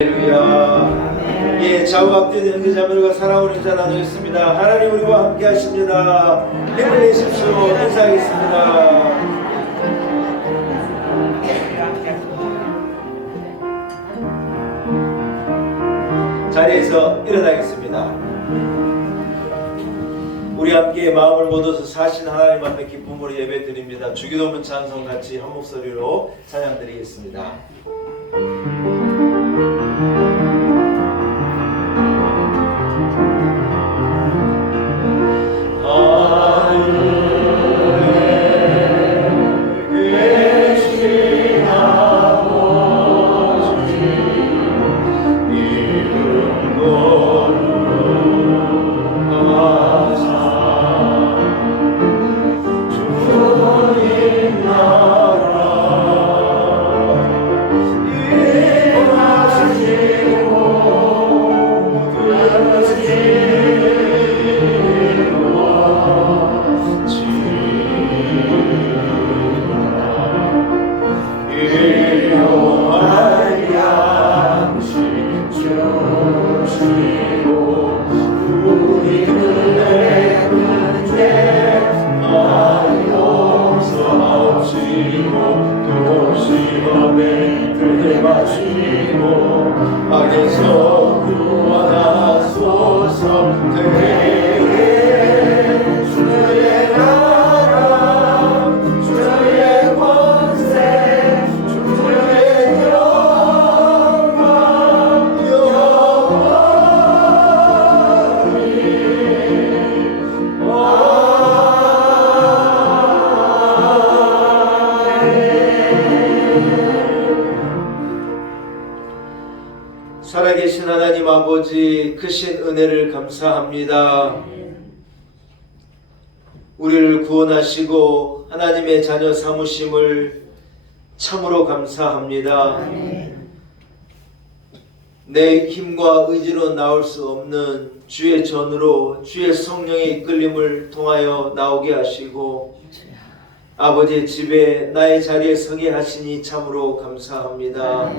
할렐루야. 예, 좌우가 앞뒤 형제자매들과 사랑하는 인사 나누겠습니다. 하나님 우리와 함께 하십니다. 힘을 내십시오. 인사하겠습니다. 자리에서 일어나겠습니다. 우리 함께 마음을 모아서 사신 하나님 앞에 기쁨으로 예배드립니다. 주기도문 찬송 같이 한 목소리로 찬양드리겠습니다. 악에서 구원하소서. 되게 주의 나라 주의 권세 주의 영광 살아계신 하나님 아버지, 크신 은혜를 감사합니다. 우리를 구원하시고 하나님의 자녀 삼으심을 참으로 감사합니다. 내 힘과 의지로 나올 수 없는 주의 전으로 주의 성령의 이끌림을 통하여 나오게 하시고 아버지의 집에 나의 자리에 서게 하시니 참으로 감사합니다.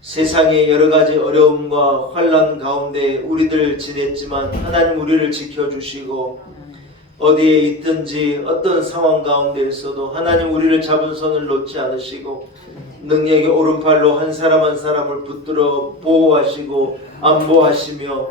세상의 여러가지 어려움과 환난 가운데 우리들 지냈지만 하나님 우리를 지켜주시고 어디에 있든지 어떤 상황 가운데에서도 하나님 우리를 잡은 손을 놓지 않으시고 능력의 오른팔로 한 사람 한 사람을 붙들어 보호하시고 안보하시며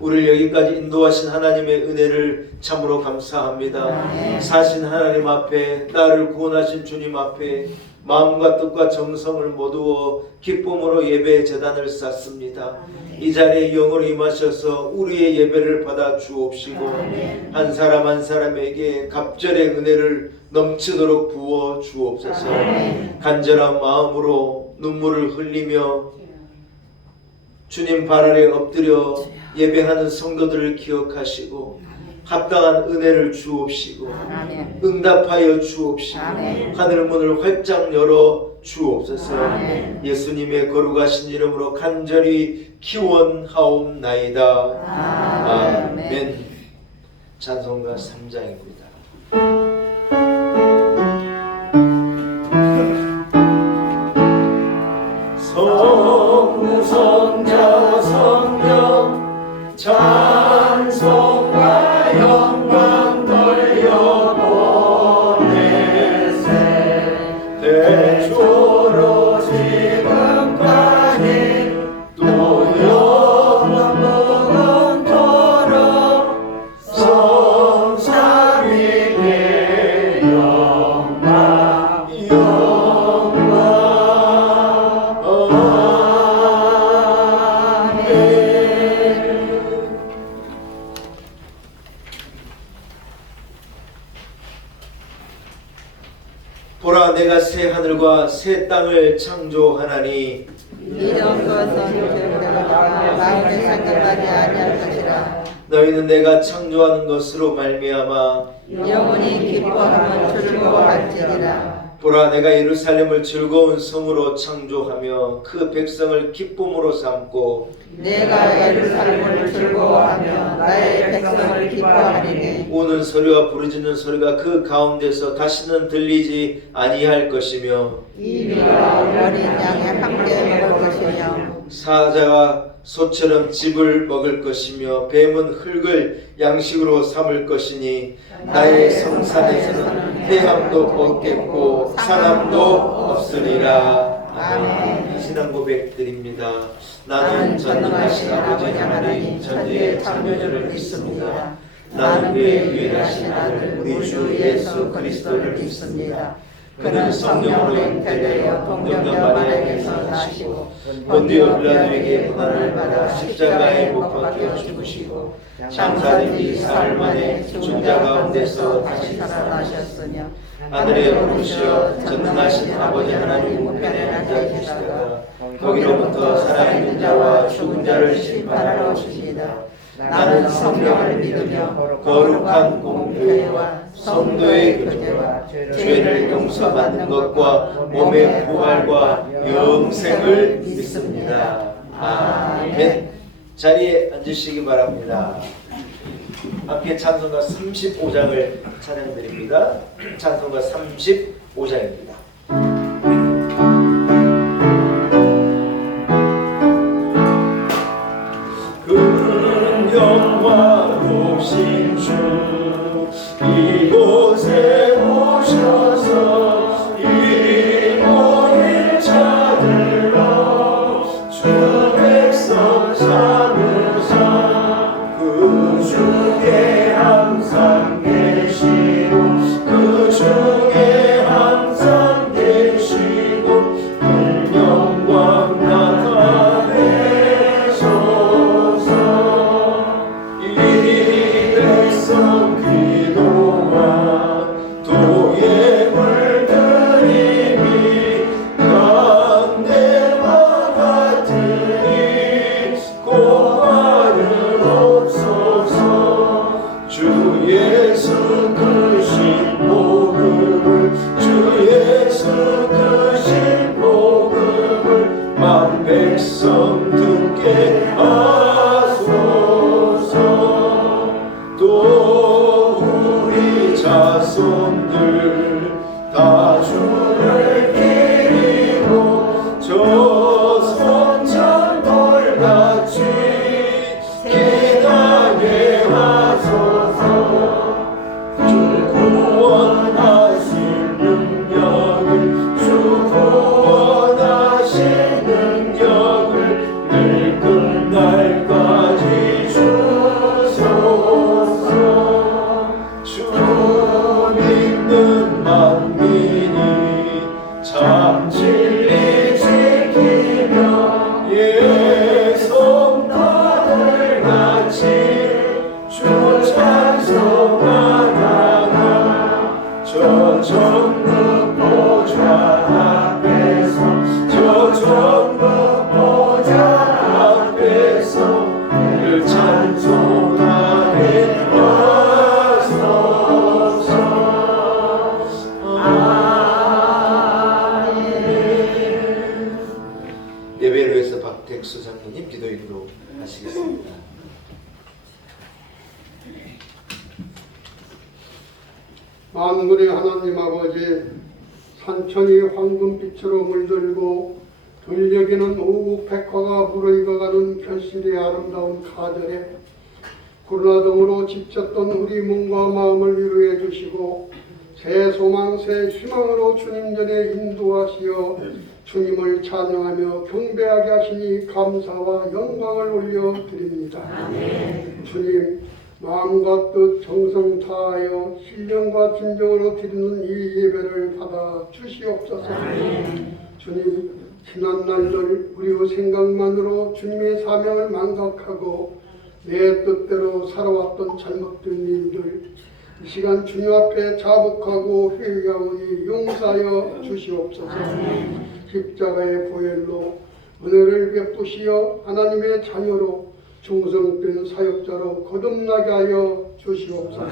우리를 여기까지 인도하신 하나님의 은혜를 참으로 감사합니다. 사신 하나님 앞에, 나를 구원하신 주님 앞에 마음과 뜻과 정성을 모두어 기쁨으로 예배의 제단을 쌓습니다. 이 자리에 영으로 임하셔서 우리의 예배를 받아 주옵시고 한 사람 한 사람에게 갑절의 은혜를 넘치도록 부어 주옵소서. 간절한 마음으로 눈물을 흘리며 주님 발 아래 엎드려 예배하는 성도들을 기억하시고 합당한 은혜를 주옵시고 응답하여 주옵시고 하늘 문을 활짝 열어 주옵소서. 예수님의 거룩하신 이름으로 간절히 기원하옵나이다. 아멘. 찬송가 3장입니다. 성부성자 성령 찬송과 영광 돌려보내세. 대초로 지금까지 또 영원토록 성삼위의 영광 보라, 내가 새 하늘과 새 땅을 창조하나니 이런 것은 마음에 상급하지 아니할 것이라. 너희는 내가 창조하는 것으로 말미암아 영원히 기뻐하면 즐거워할지니라. 보라, 내가 예루살렘을 즐거운 성으로 창조하며 그 백성을 기쁨으로 삼고 내가 예루살렘을 즐거워하며 나의 백성을 기뻐하리니 우는 소리와 부르짖는 소리가 그 가운데서 다시는 들리지 아니할 것이며 이비가 어린 양에 함께 먹을 것이며 사자가 소처럼 짚을 먹을 것이며 뱀은 흙을 양식으로 삼을 것이니 나의 성산에서는 해함도 없겠고 상함도 없으리라. 아멘. 신앙 고백 드립니다. 나는 전능하신 아버지 하나님 전지의 창조주를 믿습니다. 나는 그의 유일하신 아들 우리 주 예수 그리스도를 믿습니다. 그는 성령으로 잉태되어 동정녀 마리아에게서 나시고 본디오 빌라도에게 고난을 받아 십자가에 못 박혀 죽으시고 장사된 지 사흘 만에 죽은 자 가운데서 다시 살아나셨으며 하늘에 오르시어 전능하신 아버지 하나님 우편에 앉아 계시다가 거기로부터 살아있는 자와 죽은 자를 심판하러 오십니다. 나는 성령을 믿으며 거룩한 공교회와 성도의 교제와 죄를 용서받는 것과 몸의 부활과 영생을 믿습니다. 아멘. 자리에 앉으시기 바랍니다. 함께 찬송가 35장을 찬양드립니다. 찬송가 35장입니다. 영화로우신 주 이곳에 오셔서 이 모인 자들로 주 백성 삼으사 그 중에 항상 계시고 그 중에 항상 계시고 그 영광 나타내소서. 백성 기도와 도의 물들임이 강대와 같으니 고하는 없소서. 주 예수 크신 복음을 주 예수 크신 복음을 만 백성 듣게 하소서. 또 우리 자손들 다 주를 기리고 저 손천벌같이 기다게 하소서. 주 구원하신 능력을 주 구원하신 능력을 늘 끝날까지 주소서. 주 믿는 만민이 참 진리 지키며 예성 다들 같이 주 찬송하다가 저 천국 보좌 앞에서 저 천국 보좌 앞에서 늘 찬송하게 예배를 위해서 박택수 장로님 기도 인도 하시겠습니다. 만군의 하나님 아버지, 산천이 황금빛으로 물들고 들녘에는 오후 백화가 무르익어가는 결실의 아름다운 가절에 코로나 등으로 지쳤던 우리 몸과 마음을 위로해 주시고 새 소망 새 희망으로 주님 전에 인도하시어 주님을 찬양하며 경배하게 하시니 감사와 영광을 올려드립니다. 주님, 마음과 뜻 정성 다하여 신령과 진정으로 드리는 이 예배를 받아 주시옵소서. 주님, 지난 날들 우리의 생각만으로 주님의 사명을 망각하고 내 뜻대로 살아왔던 잘못된 일들 이 시간 주님 앞에 자복하고 회개하오니 용서하여 주시옵소서. 십자가의 보혈로 은혜를 베푸시어 하나님의 자녀로 충성된 사역자로 거듭나게 하여 주시옵소서.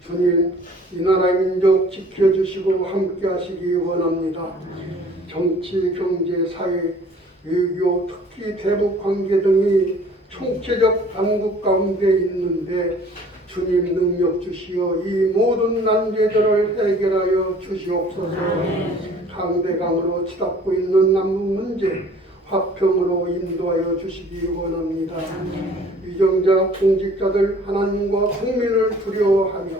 주님, 이 나라의 민족 지켜주시고 함께 하시기 원합니다. 정치, 경제, 사회, 외교, 특히 대북 관계 등이 총체적 당국 가운데 있는데 주님 능력 주시어 이 모든 난제들을 해결하여 주시옵소서. 강대강으로 치닫고 있는 남북 문제, 화평으로 인도하여 주시기 원합니다. 위정자, 공직자들 하나님과 국민을 두려워하며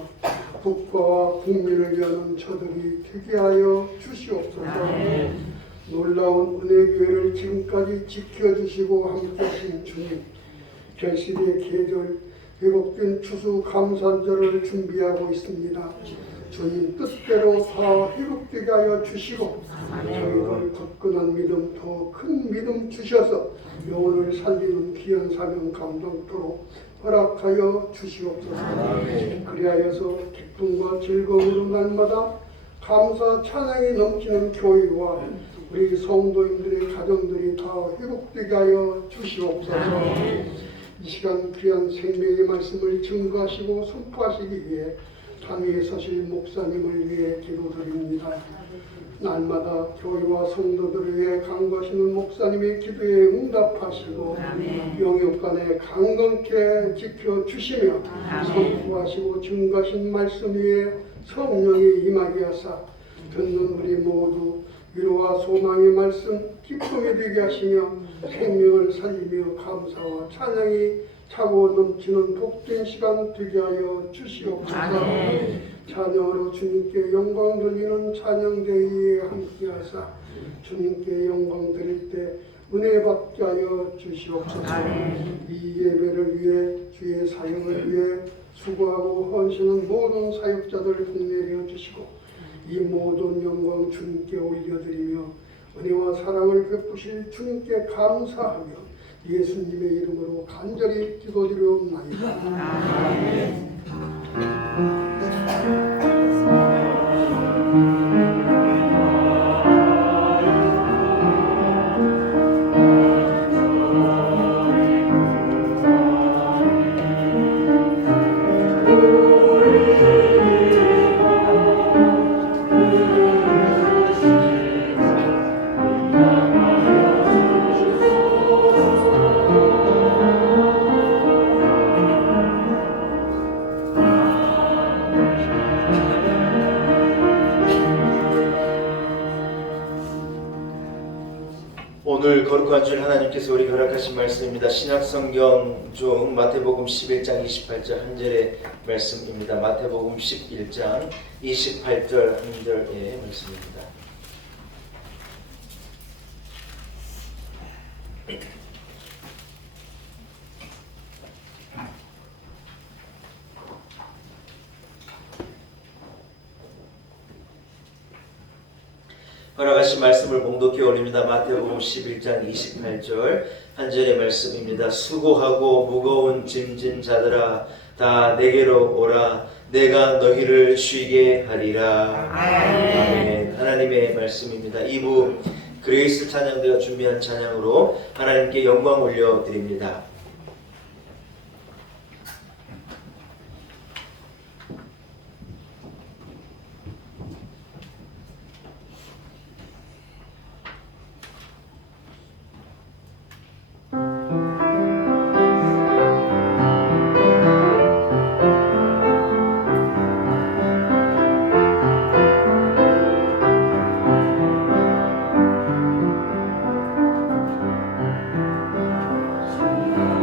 국가와 국민을 여는 저들이 되게 하여 주시옵소서. 놀라운 은혜교회를 지금까지 지켜주시고 함께하신 주님, 결실의 계절, 회복된 추수 감사절을 준비하고 있습니다. 주님 뜻대로 다 회복되게 하여 주시고 저희들 굳건한 믿음, 더 큰 믿음 주셔서 영혼을 살리는 귀한 사명 감당토록 허락하여 주시옵소서. 그리하여서 기쁨과 즐거움으로 날마다 감사 찬양이 넘치는 교회와 우리 성도인들의 가정들이 다 회복되게 하여 주시옵소서. 이 시간 귀한 생명의 말씀을 증거하시고 선포하시기 위해 단위에 서실 목사님을 위해 기도드립니다. 날마다 교회와 성도들을 위해 간구하시는 목사님의 기도에 응답하시고 영육간에 강건케 지켜주시며 선포하시고 증거하신 말씀 위에 성령이 임하게 하사 듣는 우리 모두 위로와 소망의 말씀 기쁨이 되게 하시며 생명을 살리며 감사와 찬양이 차고 넘치는 복된 시간 되게 하여 주시옵소서. 찬양으로 주님께 영광 돌리는 찬양대회에 함께하사 주님께 영광 드릴 때 은혜 받게 하여 주시옵소서. 이 예배를 위해 주의 사역을 위해 수고하고 헌신한 모든 사역자들을 복내려 주시고 이 모든 영광 주님께 올려드리며 은혜와 사랑을 베푸실 주님께 감사하며 예수님의 이름으로 간절히 기도드리옵나이다. 오늘 거룩한 줄 하나님께서 우리 허락하신 말씀입니다. 신약성경 중 마태복음 11장 28절 한 절의 말씀입니다. 마태복음 11장 28절 한 절의 말씀입니다. 허락하신 말씀을 봉독해 올립니다. 마태복음 11장 28절 한 절의 말씀입니다. 수고하고 무거운 짐진 자들아 다 내게로 오라 내가 너희를 쉬게 하리라. 아멘. 하나님의 말씀입니다. 2부 그레이스 찬양대가 준비한 찬양으로 하나님께 영광 올려드립니다. 주여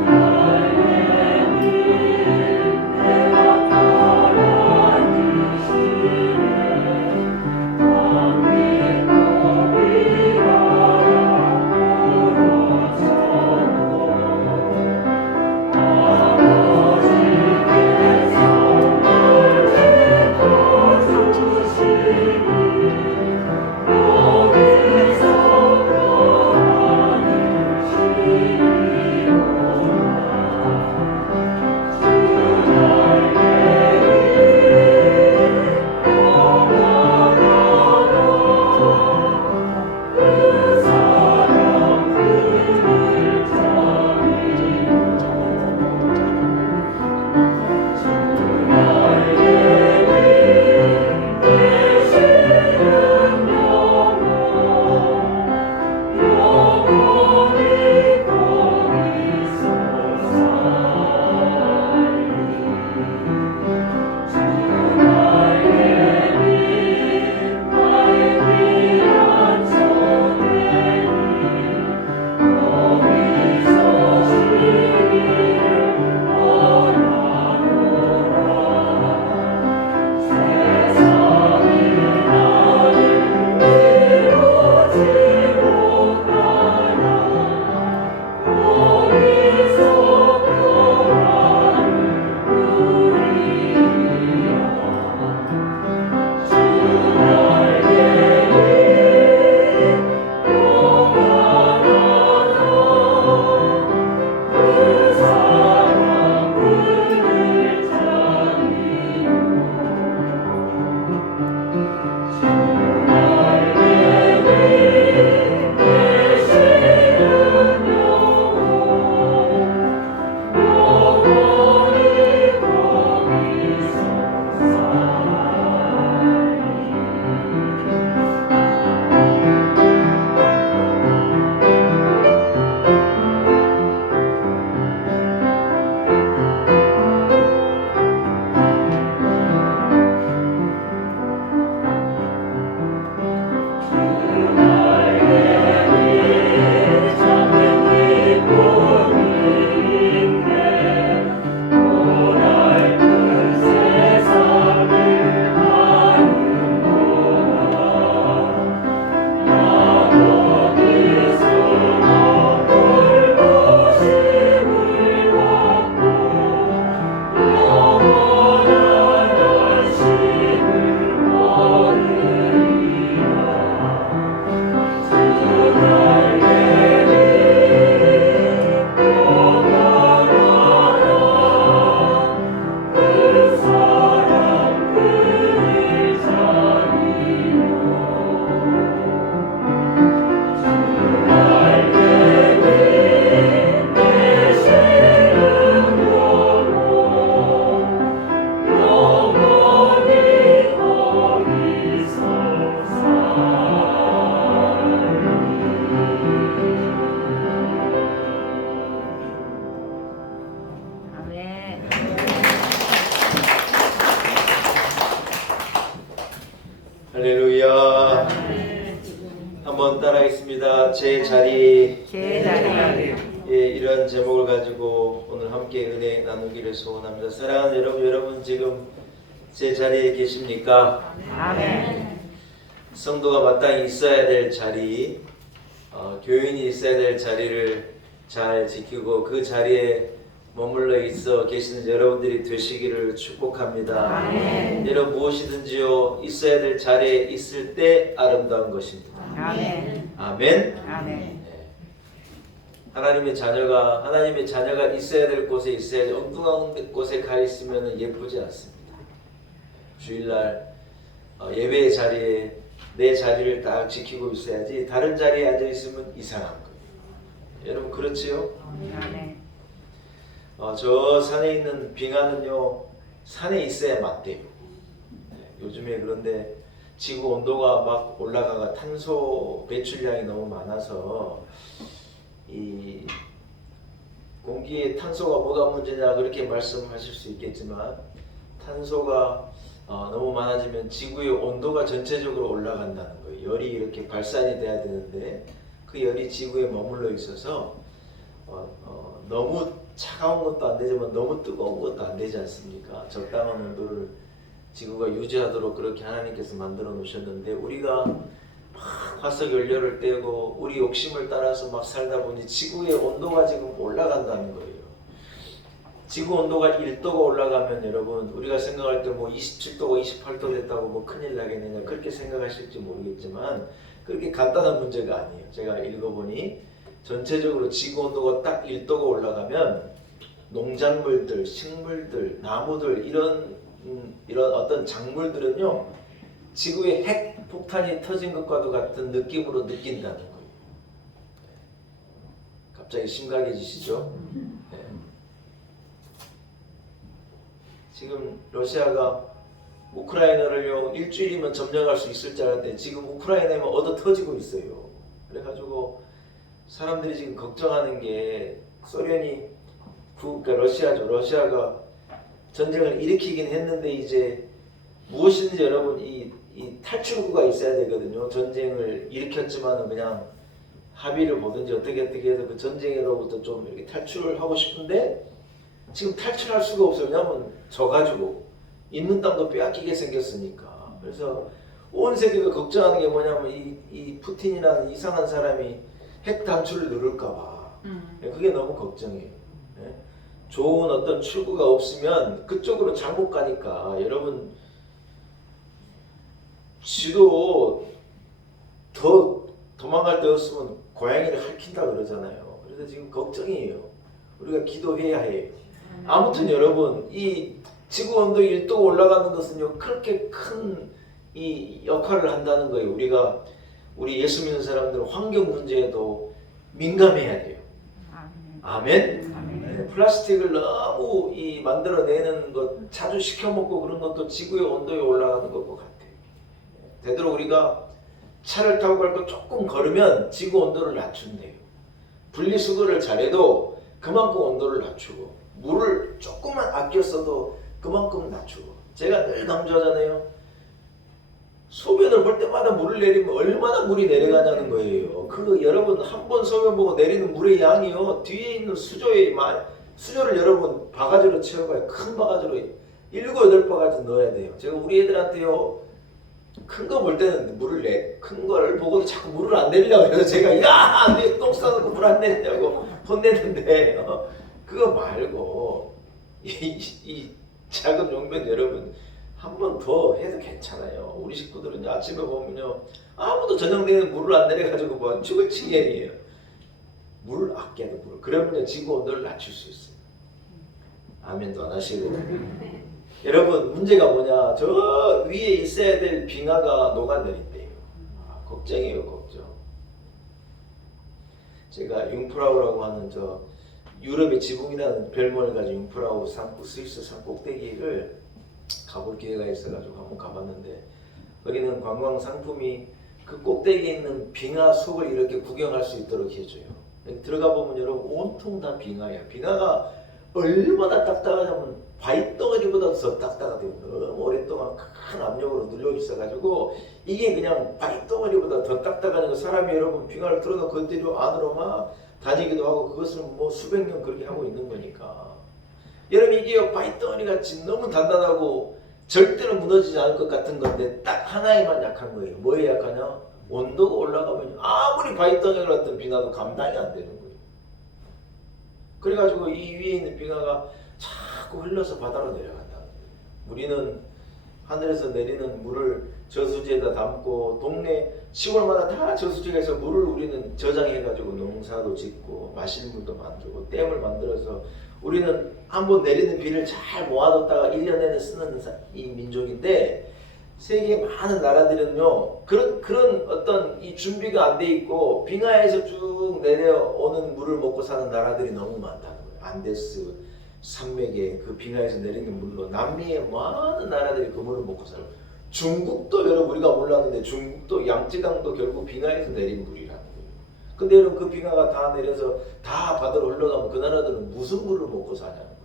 제 자리 제 자리 예, 이런 제목을 가지고 오늘 함께 은혜 나누기를 소원합니다. 사랑하는 여러분 지금 제 자리에 계십니까? 아멘. 성도가 마땅히 있어야 될 자리, 교인이 있어야 될 자리를 잘 지키고 그 자리에 머물러 있어 계시는 여러분들이 되시기를 축복합니다. 아멘. 여러분 무엇이든지요 있어야 될 자리에 있을 때 아름다운 것입니다. 아멘. 아멘. 아멘. 네. 하나님의 자녀가 있어야 될 곳에 있어야지 엉뚱한 곳에 가 있으면 예쁘지 않습니다. 주일날 예배의 자리에 내 자리를 딱 지키고 있어야지 다른 자리에 앉아 있으면 이상한 거예요. 여러분 그렇지요? 아멘. 저 산에 있는 빙하는요 산에 있어야 맞대요. 요즘에 그런데 지구 온도가 막 올라가가 탄소 배출량이 너무 많아서 이 공기에 탄소가 뭐가 문제냐 그렇게 말씀하실 수 있겠지만 탄소가 너무 많아지면 지구의 온도가 전체적으로 올라간다는 거예요. 열이 이렇게 발산이 돼야 되는데 그 열이 지구에 머물러 있어서 너무 차가운 것도 안 되지만 너무 뜨거운 것도 안 되지 않습니까? 적당한 온도를 지구가 유지하도록 그렇게 하나님께서 만들어 놓으셨는데 우리가 막 화석 연료를 떼고 우리 욕심을 따라서 막 살다 보니 지구의 온도가 지금 올라간다는 거예요. 지구 온도가 1도가 올라가면 여러분 우리가 생각할 때 뭐 27도가 28도 됐다고 뭐 큰일 나겠느냐 그렇게 생각하실지 모르겠지만 그렇게 간단한 문제가 아니에요. 제가 읽어보니 전체적으로 지구 온도가 딱 1도가 올라가면 농작물들, 식물들, 나무들 이런 어떤 작물들은요 지구의 핵 폭탄이 터진 것과도 같은 느낌으로 느낀다는 거예요. 갑자기 심각해지시죠? 네. 지금 러시아가 우크라이나를요 일주일이면 점령할 수 있을 줄 알았는데 지금 우크라이나에만 얻어 터지고 있어요. 그래가지고 사람들이 지금 걱정하는 게 소련이 그러니까 러시아가 전쟁을 일으키긴 했는데 이제 무엇이든지 여러분 이 탈출구가 있어야 되거든요. 전쟁을 일으켰지만 그냥 합의를 보든지 어떻게 해서 그 전쟁으로부터 좀 이렇게 탈출을 하고 싶은데 지금 탈출할 수가 없어요. 왜냐하면 져가지고 있는 땅도 빼앗기게 생겼으니까. 그래서 온 세계가 걱정하는 게 뭐냐면 이 푸틴이라는 이상한 사람이 핵 단추를 누를까봐. 그게 너무 걱정이에요. 네? 좋은 어떤 출구가 없으면 그쪽으로 잘못 가니까 여러분 지도 더 도망갈 데 없으면 고양이를 핥힌다 그러잖아요. 그래서 지금 걱정이에요. 우리가 기도해야 해요. 아무튼 여러분 이 지구 온도 1도 올라가는 것은요 그렇게 큰 이 역할을 한다는 거예요. 우리 예수 믿는 사람들은 환경 문제에도 민감해야 돼요. 아멘. 네, 플라스틱을 너무 만들어내는 것 자주 시켜 먹고 그런 것도 지구의 온도에 올라가는 것과 같아요. 되도록 우리가 차를 타고 갈 거 조금 걸으면 지구 온도를 낮춘대요. 분리수거를 잘해도 그만큼 온도를 낮추고 물을 조금만 아껴 써도 그만큼 낮추고 제가 늘 강조하잖아요. 소변을 볼 때마다 물을 내리면 얼마나 물이 내려가냐는 거예요. 여러분 한 번 소변 보고 내리는 물의 양이요 뒤에 있는 수조를 여러분 바가지로 채워봐요. 큰 바가지로 7, 8바가지 넣어야 돼요. 제가 우리 애들한테요 큰 거 볼 때는 큰 걸 보고도 자꾸 물을 안 내리려고 해서 제가 야! 왜 똥 싸놓고 물 안 내리냐고 혼내는데 그거 말고 이 작은 용변 여러분 한 번 더 해도 괜찮아요. 우리 식구들은 아침에 보면요 아무도 저녁 내내 물을 안 내려가지고 뭐 죽을 지경이에요. 물 아껴야 돼. 그러면 지구 온도를 낮출 수 있어요. 아멘도 안 하시고 여러분 문제가 뭐냐 저 위에 있어야 될 빙하가 녹아내린대요. 걱정이에요. 걱정. 제가 융프라우라고 하는 저 유럽의 지붕이라는 별명을 가지고 융프라우 스위스 산 꼭대기를 가볼 기회가 있어가지고 한번 가봤는데 거기는 관광 상품이 그 꼭대기에 있는 빙하 속을 이렇게 구경할 수 있도록 해줘요. 들어가 보면 여러분 온통 다 빙하야. 빙하가 얼마나 딱딱하냐면 바위덩어리보다 더 딱딱하대요. 너무 오랫동안 큰 압력으로 눌려 있어가지고 이게 그냥 바위덩어리보다 더 딱딱하니까 사람이 여러분 빙하를 틀어놓고 그대로 안으로 막 다니기도 하고 그것을 뭐 수백 년 그렇게 하고 있는 거니까 여러분 이게 바위덩어리 같이 너무 단단하고 절대로 무너지지 않을 것 같은 건데 딱 하나에만 약한 거예요. 뭐에 약하냐? 온도가 올라가면 아무리 바위덩어리 같은 빙하도 감당이 안 되는 거예요. 그래가지고 이 위에 있는 빙하가 자꾸 흘러서 바다로 내려간다. 우리는 하늘에서 내리는 물을 저수지에다 담고 동네 시골마다 다 저수지가 있어 물을 우리는 저장해가지고 농사도 짓고 마실 물도 만들고 댐을 만들어서 우리는 한번 내리는 비를 잘 모아뒀다가 1년 내내 쓰는 이 민족인데 세계 많은 나라들은요 그런 어떤 이 준비가 안 돼 있고 빙하에서 쭉 내려오는 물을 먹고 사는 나라들이 너무 많다는 거예요. 안데스 산맥에 그 빙하에서 내리는 물로 남미의 많은 나라들이 그 물을 먹고 살아요. 중국도 여러분 우리가 몰랐는데 중국도 양쯔강도 결국 빙하에서 내린 물이라는 거예요. 근데 여러분 그 빙하가 다 내려서 다 바다로 흘러가면 그 나라들은 무슨 물을 먹고 사냐는 거예요.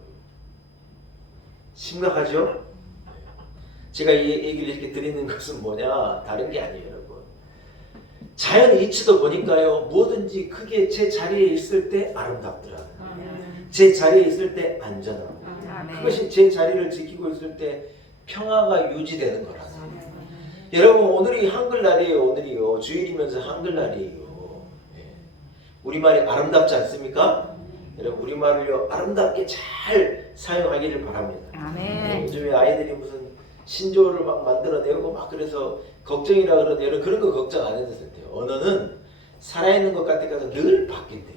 심각하죠? 제가 이 얘기를 이렇게 드리는 것은 뭐냐 다른 게 아니에요 여러분. 자연 이치도 보니까요 뭐든지 크게 제 자리에 있을 때 아름답더라고요. 제 자리에 있을 때 안전하고 그것이 제 자리를 지키고 있을 때 평화가 유지되는 거라서 여러분 오늘이 한글날이에요. 오늘이요 주일이면서 한글날이에요. 우리말이 아름답지 않습니까? 여러분 우리말을요 아름답게 잘 사용하기를 바랍니다. 요즘에 아이들이 무슨 신조어를 막 만들어내고 막 그래서 걱정이라 그러는데 여러분 그런 거 걱정 안 해도 돼요. 언어는 살아있는 것 같아서 늘 바뀐대요.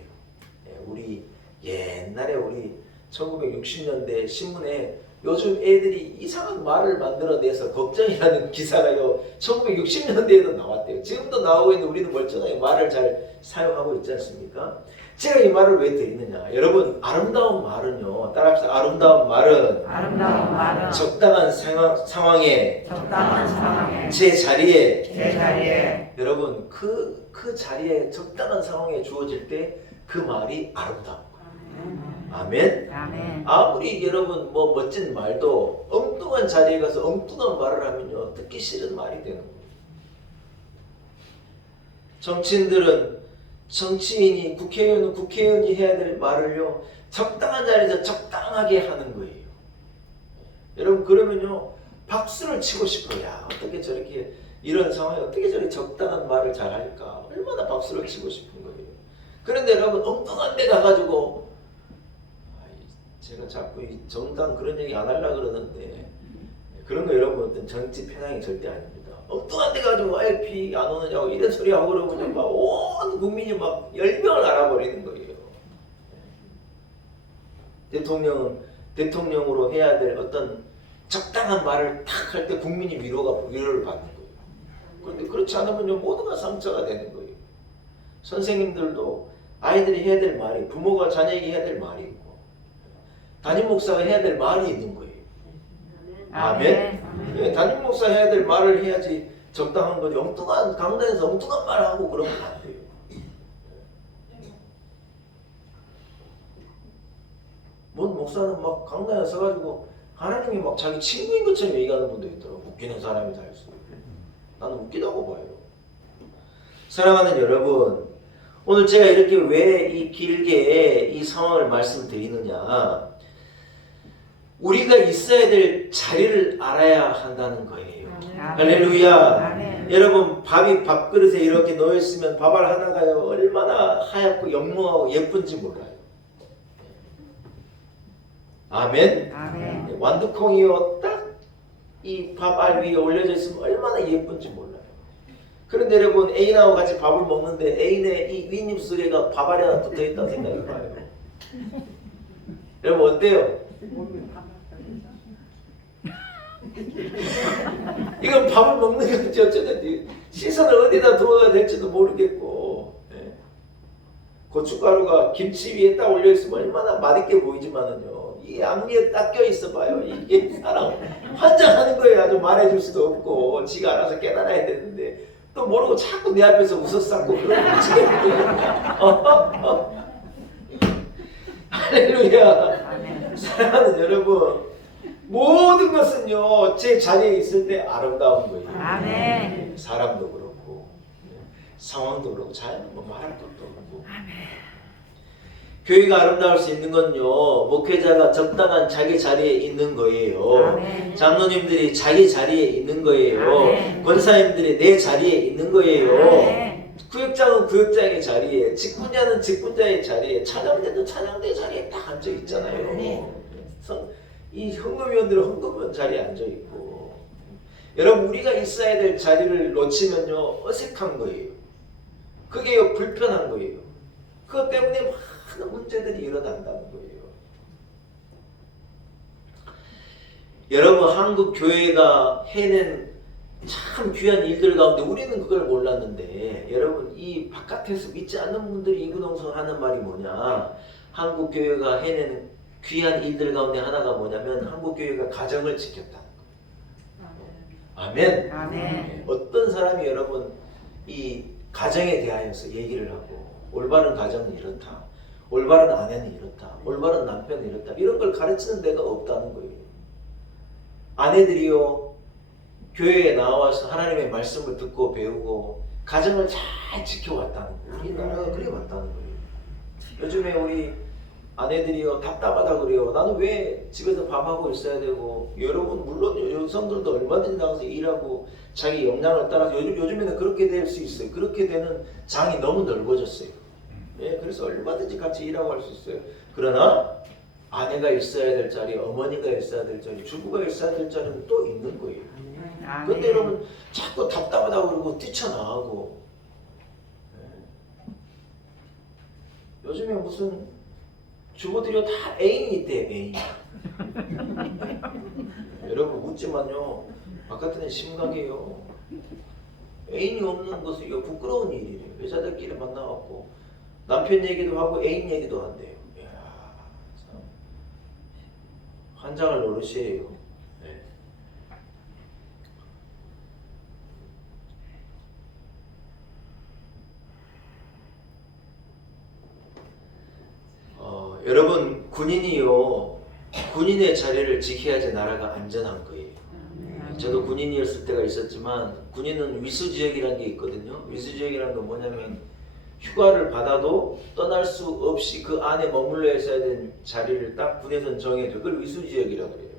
우리 옛날에 우리 1960년대 신문에 요즘 애들이 이상한 말을 만들어내서 걱정이라는 기사가요 1960년대에도 나왔대요. 지금도 나오고 있는데 우리는 멀쩡하게 말을 잘 사용하고 있지 않습니까? 제가 이 말을 왜 드리느냐 여러분 아름다운 말은요 따라합시다. 아름다운 말은 적당한 상황에 제 자리에 여러분 그 자리에 적당한 상황에 주어질 때 그 말이 아름다운 거예요. 아멘. 아무리 여러분 뭐 멋진 말도 엉뚱한 자리에 가서 엉뚱한 말을 하면요 듣기 싫은 말이 되는 거예요. 정치인들은 정치인이 국회의원은 국회의원이 해야 될 말을요 적당한 자리에서 적당하게 하는 거예요. 여러분 그러면요 박수를 치고 싶어요. 야, 어떻게 저렇게 이런 상황에 어떻게 저렇게 적당한 말을 잘 할까 얼마나 박수를 치고 싶은 거예요. 그런데 여러분 엉뚱한 데 가가지고 제가 자꾸 이 정당 그런 얘기 안 하려고 그러는데 그런 거 여러분 어떤 정치 편향이 절대 아닙니다. 엉뚱한 데 가지고 왜 비 안 오느냐고 이런 소리 하고 그러면 막 온 국민이 막 열명을 알아버리는 거예요. 대통령으로 해야 될 어떤 적당한 말을 탁 할 때 국민이 위로를 받는 거예요. 그런데 그렇지 않으면 모두가 상처가 되는 거예요. 선생님들도 아이들이 해야 될 말이 부모가 자녀에게 해야 될 말이 있고 담임 목사가 해야 될 말이 있는 거예요. 아멘. 예, 담임 목사 해야 될 말을 해야지 적당한 거지. 엉뚱한 강단에서 엉뚱한 말을 하고 그러면 안 돼요. 뭔 목사는 막 강단에 서가지고 하나님이 막 자기 친구인 것처럼 얘기하는 분도 있더라고. 웃기는 사람이 다 있어요. 나는 웃기다고 봐요. 사랑하는 여러분, 오늘 제가 이렇게 왜 이 길게 이 상황을 말씀드리느냐, 우리가 있어야 될 자리를 알아야 한다는 거예요. 할렐루야. 여러분 밥그릇에 이렇게 놓여있으면 밥알 하나가요 얼마나 하얗고 영롱하고 예쁜지 몰라요. 아멘. 완두콩이요 딱 이 밥알 위에 올려져 있으면 얼마나 예쁜지 몰라요. 그런데 여러분 애인하고 같이 밥을 먹는데 애인의 이 윗입술에가 밥알이 하나 붙어있다고 생각해봐요. 여러분 어때요? 이건 밥을 먹는 건지 어쩌든지 시선을 어디다 두어야 될지도 모르겠고, 고춧가루가 김치 위에 딱 올려있으면 얼마나 맛있게 보이지만은요 이 앞니에 딱 껴있어봐요. 이게 사람 환장하는 거예요. 아주 말해줄 수도 없고 지가 알아서 깨달아야 되는데 또 모르고 자꾸 내 앞에서 웃어쌌고 그러면 미치겠거든요. 할렐루야. 사랑하는 여러분, 모든 것은요 제 자리에 있을 때 아름다운 거예요. 아멘. 사람도 그렇고 상황도 그렇고 자연은 뭐 말할 것도 없고. 교회가 아름다울 수 있는 건요 목회자가 적당한 자기 자리에 있는 거예요. 아멘. 장로님들이 자기 자리에 있는 거예요. 아멘. 권사님들이 내 자리에 있는 거예요. 아멘. 구역장은 구역장의 자리에, 직분자는 직분자의 자리에, 찬양대도 찬양대 자리에 딱 앉아 있잖아요. 네. 이 헌금위원들은 헌금위원 자리에 앉아 있고. 여러분 우리가 있어야 될 자리를 놓치면요 어색한 거예요. 그게 불편한 거예요. 그것 때문에 많은 문제들이 일어난다는 거예요. 여러분 한국 교회가 해낸 참 귀한 일들 가운데 우리는 그걸 몰랐는데, 여러분 이 바깥에서 믿지 않는 분들이 이구동성하는 말이 뭐냐, 한국 교회가 해낸 귀한 일들 가운데 하나가 뭐냐면 한국 교회가 가정을 지켰다는 거예요. 아멘. 아멘. 어떤 사람이 여러분 이 가정에 대하여서 얘기를 하고 올바른 가정은 이렇다, 올바른 아내는 이렇다, 올바른 남편은 이렇다, 이런 걸 가르치는 데가 없다는 거예요. 아내들이요 교회에 나와서 하나님의 말씀을 듣고 배우고 가정을 잘 지켜왔다는 거예요. 우리나라가 그래 왔다는 거예요. 요즘에 우리 아내들이요 답답하다 그래요. 나는 왜 집에서 밥하고 있어야 되고. 여러분 물론 여성들도 얼마든지 나가서 일하고 자기 역량을 따라서 요즘에는 그렇게 될 수 있어요. 그렇게 되는 장이 너무 넓어졌어요. 예, 그래서 얼마든지 같이 일하고 할 수 있어요. 그러나 아내가 있어야 될 자리, 어머니가 있어야 될 자리, 주부가 있어야 될 자리는 또 있는 거예요. 그때 여러분 자꾸 답답하다고 그러고 뛰쳐나가고. 요즘에 무슨 주부들이 다 애인이 있대, 애인. 여러분 웃지만요 바깥에는 심각해요. 애인이 없는 것은 이거 부끄러운 일이래요. 여자들끼리 만나갖고 남편 얘기도 하고 애인 얘기도 한대요. 이야, 참 환장할 노릇이에요. 네. 여러분 군인이요 군인의 자리를 지켜야지 나라가 안전한 거예요. 저도 군인이었을 때가 있었지만 군인은 위수지역이라는 게 있거든요. 위수지역이라는 건 뭐냐면 휴가를 받아도 떠날 수 없이 그 안에 머물러 있어야 되는 자리를 딱 군에서는 정해줘. 그걸 위수지역이라고 그래요.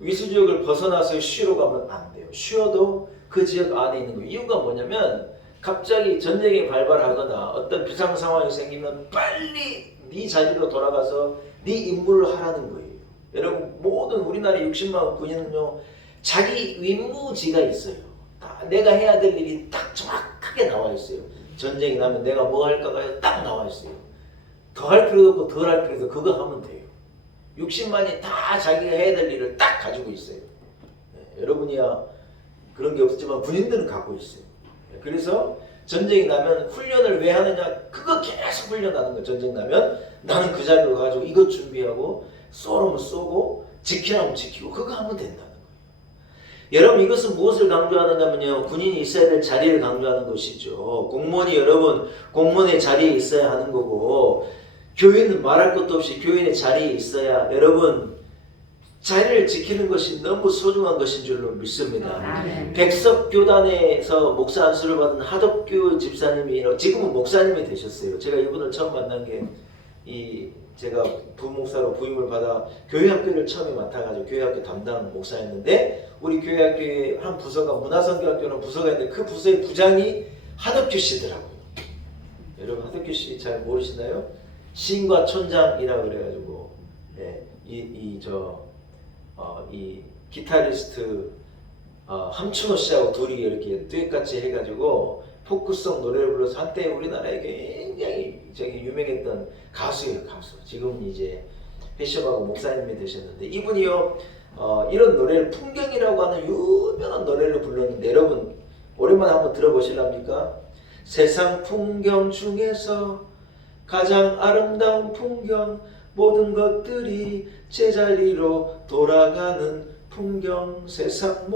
위수지역을 벗어나서 쉬러 가면 안 돼요. 쉬어도 그 지역 안에 있는 거예요. 이유가 뭐냐면 갑자기 전쟁이 발발하거나 어떤 비상 상황이 생기면 빨리 네 자리로 돌아가서 네 임무를 하라는 거예요. 여러분 모든 우리나라 60만 군인은요 자기 임무지가 있어요. 다 내가 해야 될 일이 딱 정확하게 나와 있어요. 전쟁이 나면 내가 뭐 할까가 딱 나와 있어요. 더 할 필요도 없고 덜 할 필요도 없고 그거 하면 돼요. 60만이 다 자기가 해야 될 일을 딱 가지고 있어요. 여러분이야 그런 게 없지만 군인들은 갖고 있어요. 그래서 전쟁이 나면 훈련을 왜 하느냐, 그거 계속 훈련하는 거예요. 전쟁 나면 나는 그 자리로 가지고 이것 준비하고 쏘면 쏘고 지키라면 지키고 그거 하면 된다는 거예요. 여러분 이것은 무엇을 강조하느냐면요 군인이 있어야 될 자리를 강조하는 것이죠. 공무원이 여러분 공무원의 자리에 있어야 하는 거고, 교회는 말할 것도 없이 교인의 자리에 있어야 여러분 자리를 지키는 것이 너무 소중한 것인 줄로 믿습니다. 아멘. 백석교단에서 목사 안수를 받은 하덕규 집사님이 지금은 목사님이 되셨어요. 제가 이분을 처음 만난 게 제가 부목사로 부임을 받아 교회학교를 처음에 맡아가지고 교회학교 담당 목사였는데, 우리 교회학교에 한 부서가 문화선교학교라는 부서가 있는데 그 부서의 부장이 하덕규 씨더라고요. 여러분 하덕규 씨 잘 모르시나요? 신과 촌장이라고 그래가지고 이 기타리스트 함춘호 씨하고 둘이 이렇게 듀엣같이 해가지고 포크송 노래를 불러서 한때 우리나라에 굉장히 유명했던 가수예요, 가수. 지금은 이제 패션하고 목사님이 되셨는데, 이분이요 이런 노래를 풍경이라고 하는 유명한 노래를 불렀는데, 여러분 오랜만에 한번 들어보실랍니까? 세상 풍경 중에서 가장 아름다운 풍경, 모든 것들이 제자리로 돌아가는 풍경, 세상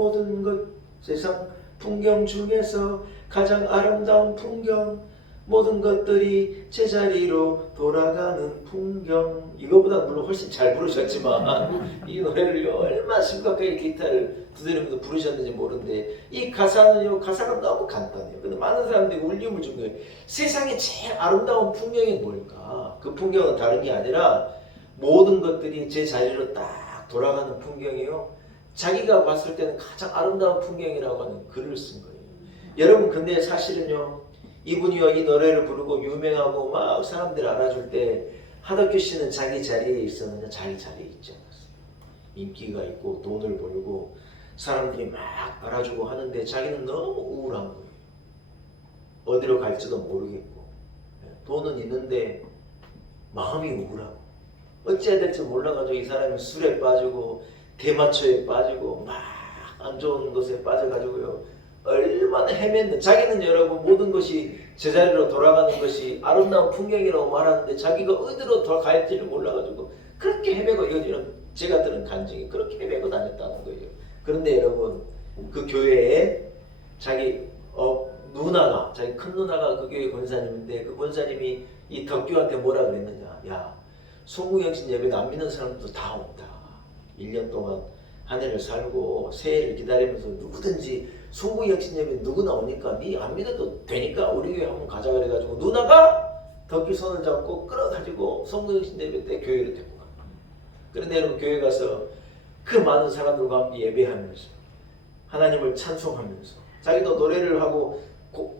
풍경 중에서 가장 아름다운 풍경, 모든 것들이 제자리로 돌아가는 풍경. 이거보다 물론 훨씬 잘 부르셨지만 이 노래를 얼마나 심각하게 기타를 두드리면서 부르셨는지 모르는데 이 가사는요, 가사가 너무 간단해요. 근데 많은 사람들이 울림을 준 거예요. 세상에 제일 아름다운 풍경이 뭘까? 그 풍경은 다른 게 아니라 모든 것들이 제 자리로 딱 돌아가는 풍경이요, 자기가 봤을 때는 가장 아름다운 풍경이라고 하는 글을 쓴 거예요. 여러분, 근데 사실은요, 이분이요 이 노래를 부르고 유명하고 막 사람들 알아줄 때 하덕규 씨는 자기 자리에 있었느냐? 자기 자리에 있지 않았어요. 인기가 있고 돈을 벌고 사람들이 막 알아주고 하는데 자기는 너무 우울한 거예요. 어디로 갈지도 모르겠고 돈은 있는데 마음이 우울하고 어찌해야 될지 몰라가지고 이 사람이 술에 빠지고 대마초에 빠지고 막 안 좋은 것에 빠져가지고요 얼마나 헤맸는, 자기는 여러분 모든 것이 제자리로 돌아가는 것이 아름다운 풍경이라고 말하는데 자기가 어디로 더 갈지를 몰라가지고 그렇게 헤매고, 이거는 제가 들은 간증이 그렇게 헤매고 다녔다는 거예요. 그런데 여러분, 그 교회에 자기 누나가, 자기 큰 누나가 그 교회 권사님인데 그 권사님이 이 덕규한테 뭐라 그랬느냐? 야, 송구영신 예배도 안 믿는 사람도 다 온다. 1년 동안 한 해를 살고 새해를 기다리면서 누구든지 송구영신 예배 누구나 오니까 니 안 믿어도 되니까 우리 교회 한번 가자 그래가지고 누나가 덕규 손을 잡고 끌어가지고 송구영신 예배 때 교회를 데리고 가. 그런데 여러분, 교회 가서 그 많은 사람들과 함께 예배하면서 하나님을 찬송하면서 자기도 노래를 하고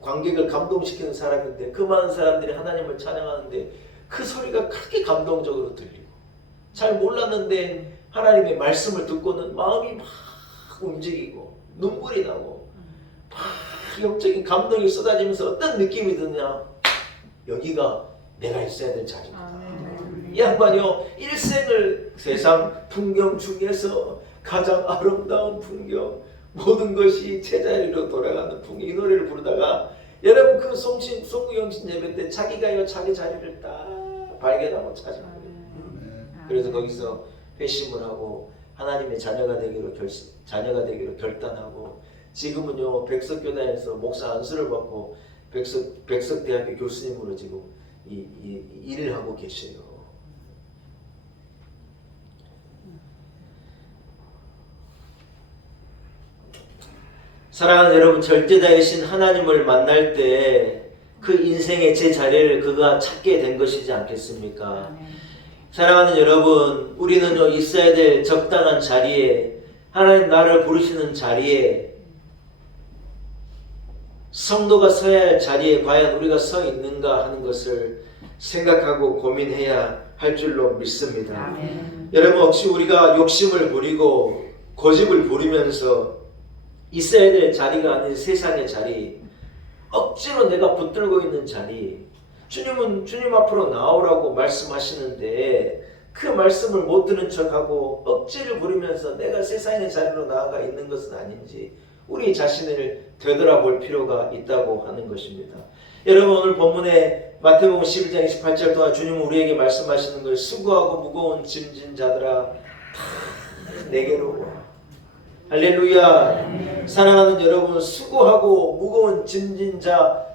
관객을 감동시키는 사람인데 그 많은 사람들이 하나님을 찬양하는데 그 소리가 그렇게 감동적으로 들리고, 잘 몰랐는데 하나님의 말씀을 듣고는 마음이 막 움직이고 눈물이 나고 막 영적인 감동이 쏟아지면서 어떤 느낌이 드냐? 여기가 내가 있어야 될 자리다. 이 양반이요, 일생을 세상 풍경 중에서 가장 아름다운 풍경, 모든 것이 제자리로 돌아가는 풍경, 이 노래를 부르다가 여러분 그 송구영신 예배 때 자기가요 자기 자리를 딱 발견하고 찾은 거예요. 그래서 거기서 회심을 하고 하나님의 자녀가 되기로 결단하고 지금은요 백석교단에서 목사 안수를 받고 백석대학교 교수님으로 지금 일을 하고 계셔요. 사랑하는 여러분, 절대자이신 하나님을 만날 때 그 인생의 제 자리를 그가 찾게 된 것이지 않겠습니까? 사랑하는 여러분, 우리는요 있어야 될 적당한 자리에, 하나님 나를 부르시는 자리에, 성도가 서야 할 자리에 과연 우리가 서 있는가 하는 것을 생각하고 고민해야 할 줄로 믿습니다. 여러분, 혹시 우리가 욕심을 부리고 고집을 부리면서 있어야 될 자리가 아닌 세상의 자리, 억지로 내가 붙들고 있는 자리, 주님은 주님 앞으로 나오라고 말씀하시는데 그 말씀을 못 듣는 척하고 억지를 부리면서 내가 세상의 자리로 나아가 있는 것은 아닌지 우리 자신을 되돌아볼 필요가 있다고 하는 것입니다. 여러분, 오늘 본문에 마태복음 11장 28절 동안 주님은 우리에게 말씀하시는 걸, 수고하고 무거운 짐진 자들아 다 내게로 와. 할렐루야. 사랑하는 여러분, 수고하고 무거운 짐진 자,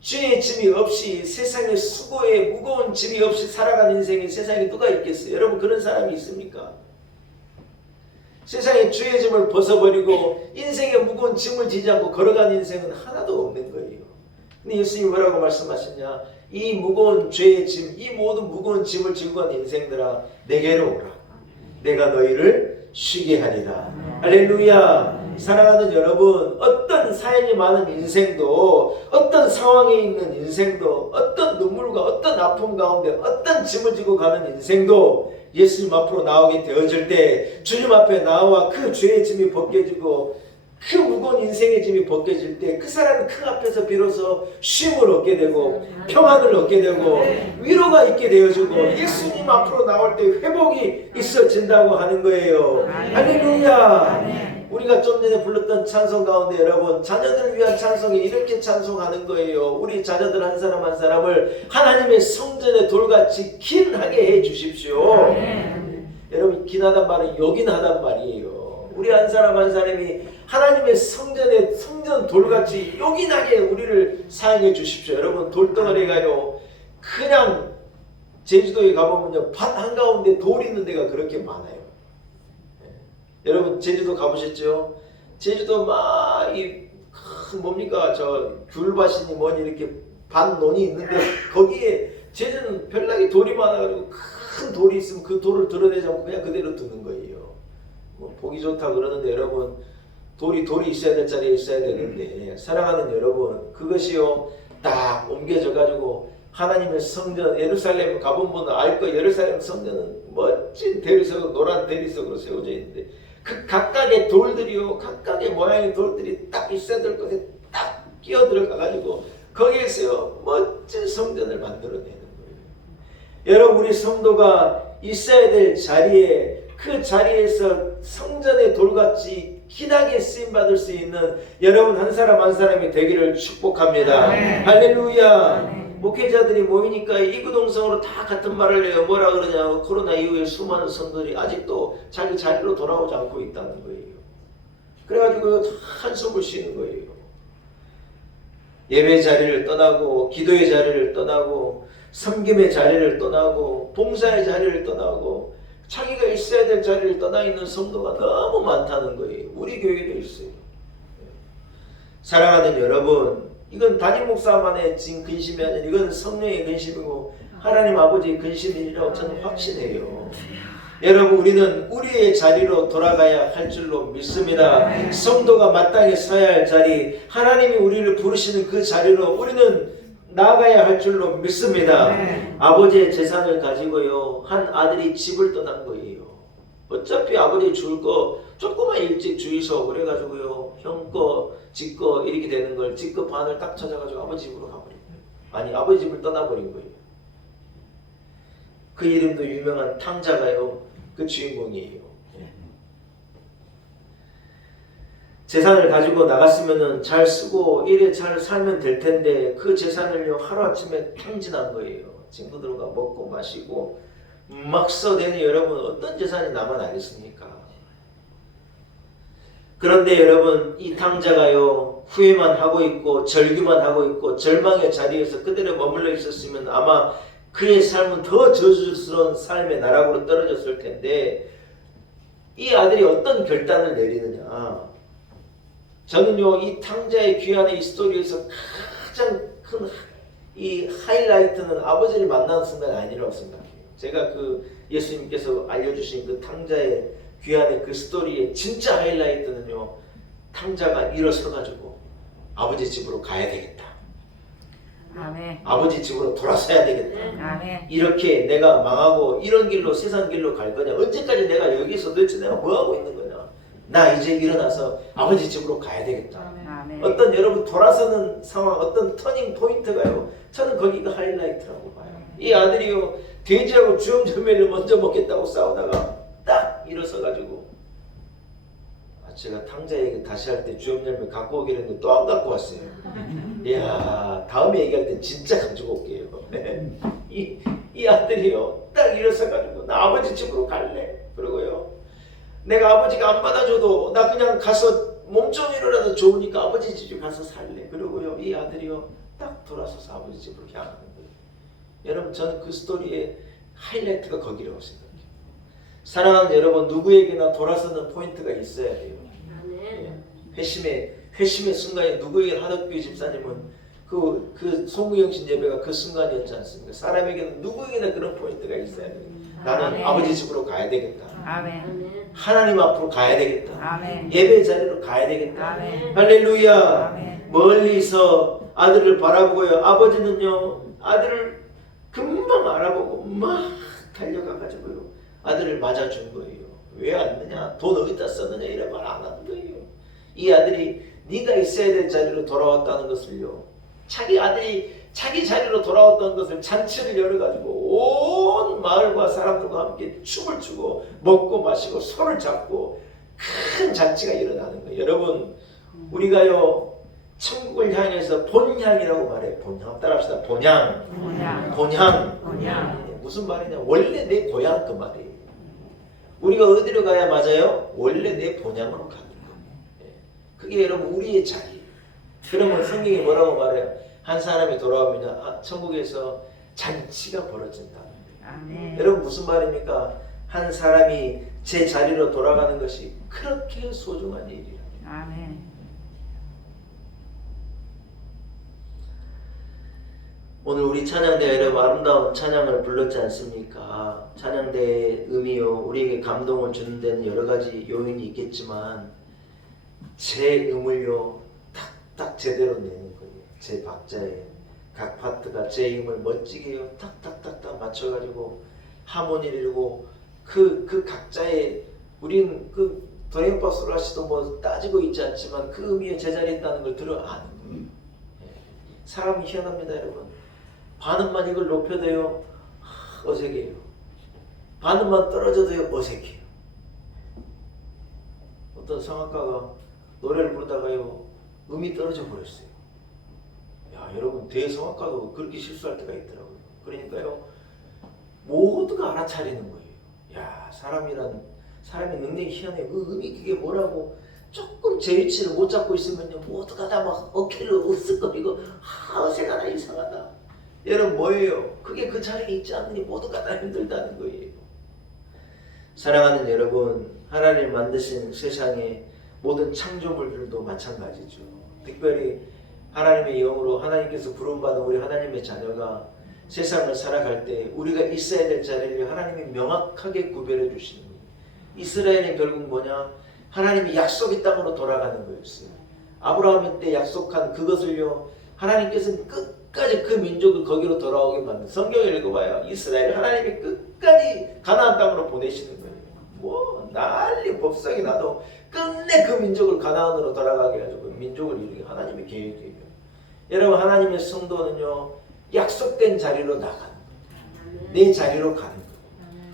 죄의 짐이 없이, 세상의 수고에 무거운 짐이 없이 살아가는 인생에 세상에 누가 있겠어요? 여러분, 그런 사람이 있습니까? 세상에 죄의 짐을 벗어버리고 인생의 무거운 짐을 지지 않고 걸어가는 인생은 하나도 없는 거예요. 근데 예수님이 뭐라고 말씀하셨냐? 이 무거운 죄의 짐, 이 모든 무거운 짐을 지고 가는 인생들아 내게로 오라. 내가 너희를 쉬게 하리라. 할렐루야. 사랑하는 여러분, 어떤 사연이 많은 인생도, 어떤 상황에 있는 인생도, 어떤 눈물과 어떤 아픔 가운데 어떤 짐을 지고 가는 인생도 예수님 앞으로 나오게 되어질 때, 주님 앞에 나와 그 죄의 짐이 벗겨지고 그 무거운 인생의 짐이 벗겨질 때 그 사람은 그 앞에서 비로소 쉼을 얻게 되고 평안을 얻게 되고 위로가 있게 되어지고 예수님 앞으로 나올 때 회복이 있어진다고 하는 거예요. 할렐루야. 우리가 좀 전에 불렀던 찬송 가운데 여러분, 자녀들을 위한 찬송이 이렇게 찬송하는 거예요. 우리 자녀들 한 사람 한 사람을 하나님의 성전의 돌같이 긴하게 해 주십시오. 여러분, 긴하단 말은 요긴하단 말이에요. 우리 한 사람 한 사람이 하나님의 성전에 성전 돌같이 요긴하게 우리를 사용해 주십시오. 여러분 돌덩어리가요 그냥 제주도에 가보면요 밭 한가운데 돌 있는 데가 그렇게 많아요. 여러분 제주도 가보셨죠? 제주도 막 이 뭡니까 저 귤밭이니 뭐니 이렇게 밭논이 있는데 거기에 제주는 별나게 돌이 많아가지고 큰 돌이 있으면 그 돌을 드러내지 않고 그냥 그대로 두는 거예요. 뭐 보기 좋다 그러는데 여러분 돌이 있어야 될 자리에 있어야 되는데 사랑하는 여러분 그것이요 딱 옮겨져 가지고 하나님의 성전 예루살렘 가보면 알 거예요. 예루살렘 성전은 멋진 대리석 노란 대리석으로 세워져 있는데 그 각각의 돌들이요 각각의 모양의 돌들이 딱 있어야 될 곳에 딱 끼어 들어가 가지고 거기에서요 멋진 성전을 만들어내는 거예요. 여러분 우리 성도가 있어야 될 자리에 그 자리에서 성전의 돌같이 기나게 쓰임받을 수 있는 여러분 한 사람 한 사람이 되기를 축복합니다. 할렐루야. 목회자들이 모이니까 이구동성으로 다 같은 말을 해요. 뭐라 그러냐 코로나 이후에 수많은 성도들이 아직도 자기 자리로 돌아오지 않고 있다는 거예요. 그래가지고 한숨을 쉬는 거예요. 예배 자리를 떠나고 기도의 자리를 떠나고 섬김의 자리를 떠나고 봉사의 자리를 떠나고 자기가 있어야 될 자리를 떠나 있는 성도가 너무 많다는 거예요. 우리 교회도 있어요. 사랑하는 여러분 이건 담임 목사만의 지금 근심이 아니라 이건 성령의 근심이고 하나님 아버지의 근심이라고 저는 확신해요. 여러분 우리는 우리의 자리로 돌아가야 할 줄로 믿습니다. 성도가 마땅히 서야 할 자리 하나님이 우리를 부르시는 그 자리로 우리는 나아가야 할 줄로 믿습니다. 아버지의 재산을 가지고요 한 아들이 집을 떠난 거예요. 어차피 아버지 줄 거 조금만 일찍 주이소 그래가지고요 형 거, 집 거 이렇게 되는 걸 집 거 반을 딱 찾아가지고 아버지 집으로 가버린 거예요. 아니 아버지 집을 떠나버린 거예요. 그 이름도 유명한 탕자가요 그 주인공이에요. 재산을 가지고 나갔으면은 잘 쓰고 일에 잘 살면 될 텐데 그 재산을요 하루아침에 탕진한 거예요. 친구들과 먹고 마시고 막 써대니 여러분 어떤 재산이 남아 나겠습니까? 그런데 여러분 이 탕자가요 후회만 하고 있고 절규만 하고 있고 절망의 자리에서 그대로 머물러 있었으면 아마 그의 삶은 더 저주스러운 삶의 나락으로 떨어졌을 텐데 이 아들이 어떤 결단을 내리느냐 저는요 이 탕자의 귀환의 이 스토리에서 가장 큰 이 하이라이트는 아버지를 만나는 순간이 아니라고 생각해요. 제가 그 예수님께서 알려주신 그 탕자의 귀환의 그 스토리의 진짜 하이라이트는요 탕자가 일어서가지고 아버지 집으로 가야 되겠다. 아멘. 아버지 집으로 돌아서야 되겠다. 아멘. 이렇게 내가 망하고 이런 길로 세상 길로 갈 거냐 언제까지 내가 여기서 도대체 내가 뭐하고 있는 거냐 나 이제 일어나서 아버지 집으로 가야 되겠다. 아멘. 어떤 여러분 돌아서는 상황 어떤 터닝 포인트가요 저는 거기가 하이라이트라고 봐요. 이 아들이요 돼지하고 주염절매를 먼저 먹겠다고 싸우다가 딱 일어서가지고 제가 탕자에게 다시 할 때 주염절매 갖고 오기로 했는데 또 안 갖고 왔어요. 이야 다음에 얘기할 때 진짜 가지고 올게요. 이 아들이요 딱 일어서가지고 나 아버지 집으로 갈래. 그러고요 내가 아버지가 안 받아줘도 나 그냥 가서 몸종이라도 좋으니까 아버지 집에 가서 살래. 그러고요 이 아들이요 딱 돌아서서 아버지 집으로 향하는 거예요. 여러분 저는 그 스토리의 하이라이트가 거기라고 생각해요. 사랑하는 여러분 누구에게나 돌아서는 포인트가 있어야 돼요. 회심의 순간에 누구에게 하덕규 집사님은 그 송구영신 예배가 그 순간이었지 않습니까? 사람에게는 누구에게나 그런 포인트가 있어야 돼요. 나는 아멘. 아버지 집으로 가야 되겠다. 아멘. 하나님 앞으로 가야 되겠다. 아멘. 예배 자리로 가야 되겠다. 아멘. 할렐루야. 아멘. 멀리서 아들을 바라보고요. 아버지는요 아들을 금방 알아보고 막 달려가가지고요 아들을 맞아준 거예요. 왜 왔느냐 돈 어디다 썼느냐 이런 말 안 하는 거예요. 이 아들이 네가 있어야 될 자리로 돌아왔다는 것을요 자기 아들이 자기 자리로 돌아왔다는 것을 잔치를 열어가지고 온 마을과 사람들과 함께 춤을 추고 먹고 마시고 손을 잡고 큰 잔치가 일어나는 거예요. 여러분 우리가요 천국을 향해서 본향이라고 말해요. 본향 따라합시다. 본향. 본향. 본향. 본향. 무슨 말이냐 원래 내 고향 그 말이에요. 우리가 어디로 가야 맞아요? 원래 내 본향으로 가는 거예요. 그게 여러분 우리의 자리예요. 그러면 성경이 뭐라고 말해요? 한 사람이 돌아오면 천국에서 잔치가 벌어진다. 아멘. 여러분 무슨 말입니까? 한 사람이 제 자리로 돌아가는 것이 그렇게 소중한 일이라. 아멘. 오늘 우리 찬양대 여러분 아름다운 찬양을 불렀지 않습니까? 찬양대의 의미요 우리에게 감동을 주는 데는 여러 가지 요인이 있겠지만 제 음을요 탁탁 제대로 내는 거예요. 제 박자에 각 파트가 제 음을 멋지게요 탁탁탁탁 맞춰가지고 하모니를 이루고 그 각자의 우리는 그 도레미파 솔라시도 뭐 따지고 있지 않지만 그 의미의 제자리에 있다는 걸 들어 아는 거예요. 사람이 희한합니다 여러분. 반음만 이걸 높여도요 어색해요. 반음만 떨어져도요 어색해요. 어떤 성악가가 노래를 부르다가요 음이 떨어져 버렸어요. 야 여러분 대성악가도 그렇게 실수할 때가 있더라고요. 그러니까요 모두가 알아차리는 거예요. 야 사람의 능력이 희한해요. 그 음이 그게 뭐라고 조금 제 위치를 못 잡고 있으면요 모두가 다 막 어깨를 으쓱거리고 어색하다 이상하다. 여러분 뭐예요? 그게 그 자리에 있지 않으니 모두가 다 힘들다는 거예요. 사랑하는 여러분, 하나님 만드신 세상의 모든 창조물들도 마찬가지죠. 특별히 하나님의 영으로 하나님께서 부름받은 우리 하나님의 자녀가 세상을 살아갈 때 우리가 있어야 될 자리를 하나님이 명확하게 구별해 주시는 거예요. 이스라엘은 결국 뭐냐? 하나님이 약속의 땅으로 돌아가는 거였어요. 아브라함 때 약속한 그것을요 하나님께서는 끝까지 그 민족을 거기로 돌아오게 만든 성경을 읽어봐요. 이스라엘 하나님이 끝까지 가나안 땅으로 보내시는 거예요. 뭐 난리 법석이 나도 끝내 그 민족을 가나안으로 돌아가게 해가지고 민족을 이루게 하나님의 계획이에요. 여러분 하나님의 성도는요 약속된 자리로 나가는 거예요. 내 자리로 가는 거예요.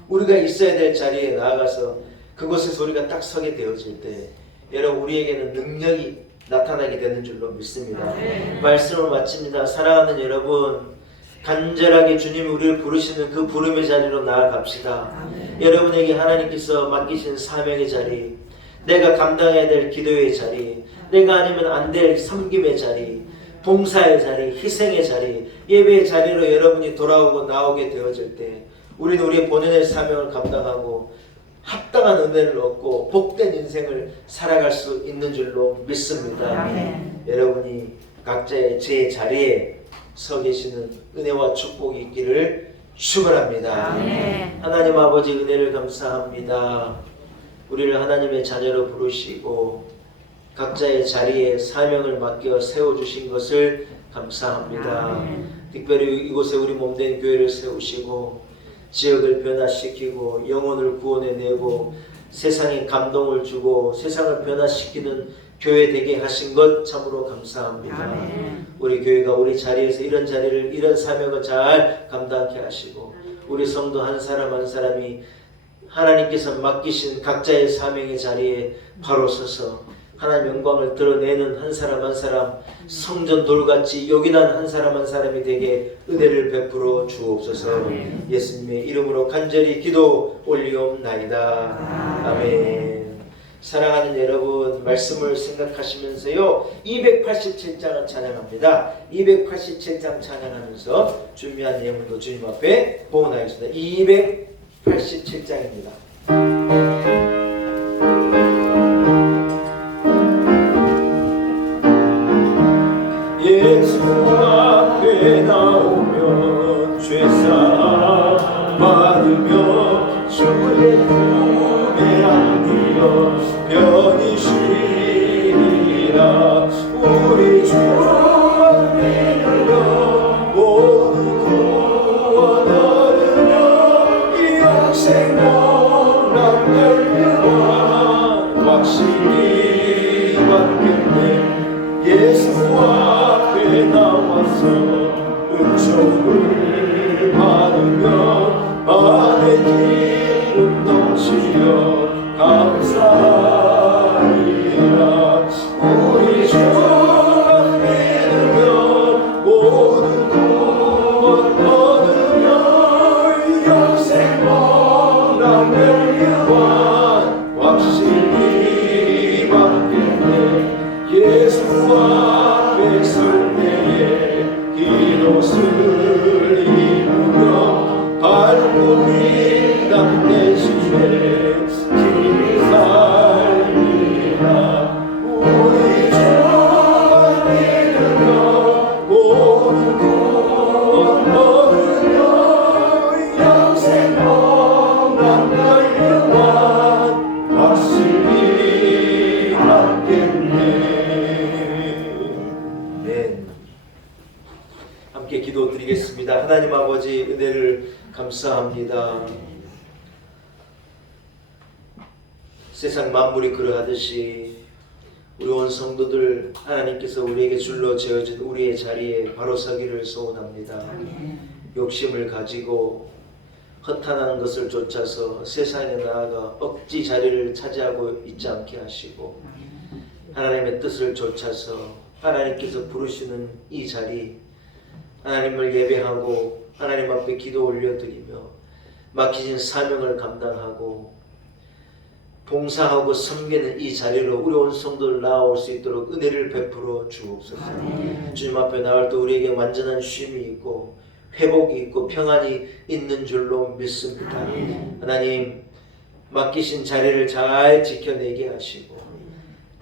우리가 있어야 될 자리에 나아가서 그곳에서 우리가 딱 서게 되어질 때 여러분 우리에게는 능력이 나타나게 되는 줄로 믿습니다. 말씀을 마칩니다. 사랑하는 여러분 간절하게 주님이 우리를 부르시는 그 부름의 자리로 나아갑시다. 여러분에게 하나님께서 맡기신 사명의 자리, 내가 감당해야 될 기도의 자리, 내가 아니면 안 될 섬김의 자리, 봉사의 자리, 희생의 자리, 예배의 자리로 여러분이 돌아오고 나오게 되어질 때 우리는 우리의 본연의 사명을 감당하고 합당한 은혜를 얻고 복된 인생을 살아갈 수 있는 줄로 믿습니다. 아멘. 여러분이 각자의 제 자리에 서 계시는 은혜와 축복이 있기를 축원합니다. 아멘. 하나님 아버지 은혜를 감사합니다. 우리를 하나님의 자녀로 부르시고 각자의 자리에 사명을 맡겨 세워주신 것을 감사합니다. 아멘. 특별히 이곳에 우리 몸된 교회를 세우시고 지역을 변화시키고 영혼을 구원해내고 세상에 감동을 주고 세상을 변화시키는 교회 되게 하신 것 참으로 감사합니다. 아멘. 우리 교회가 우리 자리에서 이런 자리를 이런 사명을 잘 감당케 하시고 우리 성도 한 사람 한 사람이 하나님께서 맡기신 각자의 사명의 자리에 바로 서서 하나님 영광을 드러내는 한 사람 한 사람 성전 돌같이 요긴한 한 사람 한 사람이 되게 은혜를 베풀어 주옵소서. 예수님의 이름으로 간절히 기도 올리옵나이다. 아멘. 사랑하는 여러분 말씀을 생각하시면서요 287장을 찬양합니다. 287장 찬양하면서 준비한 예물도 주님 앞에 봉헌하겠습니다. 287장입니다. 예수 앞에 나오면 죄사함 받으며 주의 품에 안기어 편히 쉬리라. 우리 주 믿으며 모든 구원 얻으며 이 영생 복락 열려와 확실히 받겠네. 예수와 나와서 은총을 받으며 마음의 기쁨 넘치려 감사하리라. 우리 주만 믿으며 모든 구원 얻으며 영생 복락 열려와 우리 남대시에 기살리라. 우리 주 믿으며 모든 곳 머무르며 영생 평안 열려만 확실히 받겠네. 네. 함께 기도드리겠습니다. 하나님 아버지 은혜를 감사합니다. 세상 만물이 그러하듯이 우리 온 성도들 하나님께서 우리에게 줄로 재어진 우리의 자리에 바로 서기를 소원합니다. 욕심을 가지고 허탄한 것을 쫓아서 세상에 나아가 억지 자리를 차지하고 있지 않게 하시고 하나님의 뜻을 쫓아서 하나님께서 부르시는 이 자리 하나님을 예배하고 하나님 앞에 기도 올려드리며 맡기신 사명을 감당하고 봉사하고 섬기는 이 자리로 우리 온 성도들 나아올 수 있도록 은혜를 베풀어 주옵소서. 주님 앞에 나올 때 우리에게 완전한 쉼이 있고 회복이 있고 평안이 있는 줄로 믿습니다. 하나님 맡기신 자리를 잘 지켜내게 하시고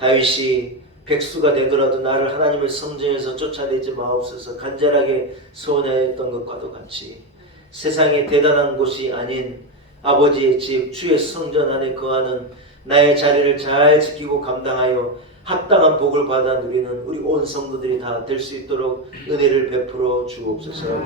다윗이 백수가 되더라도 나를 하나님의 성전에서 쫓아내지 마옵소서 간절하게 소원하였던 것과도 같이 세상에 대단한 곳이 아닌 아버지의 집 주의 성전 안에 거하는 나의 자리를 잘 지키고 감당하여 합당한 복을 받아 누리는 우리 온 성도들이 다 될 수 있도록 은혜를 베풀어 주옵소서.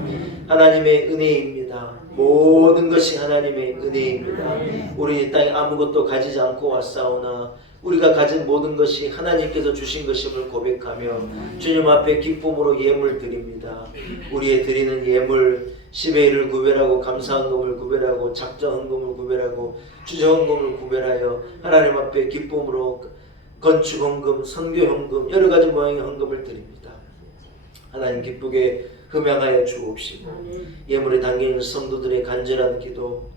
하나님의 은혜입니다. 모든 것이 하나님의 은혜입니다. 우리 이 땅에 아무것도 가지지 않고 왔사오나 우리가 가진 모든 것이 하나님께서 주신 것임을 고백하며 주님 앞에 기쁨으로 예물 드립니다. 우리의 드리는 예물 10의 1을 구별하고 감사헌금을 구별하고 작정헌금을 구별하고 주정헌금을 구별하여 하나님 앞에 기쁨으로 건축헌금, 선교헌금 여러 가지 모양의 헌금을 드립니다. 하나님 기쁘게 흠양하여 주옵시고 예물에 담겨있는 성도들의 간절한 기도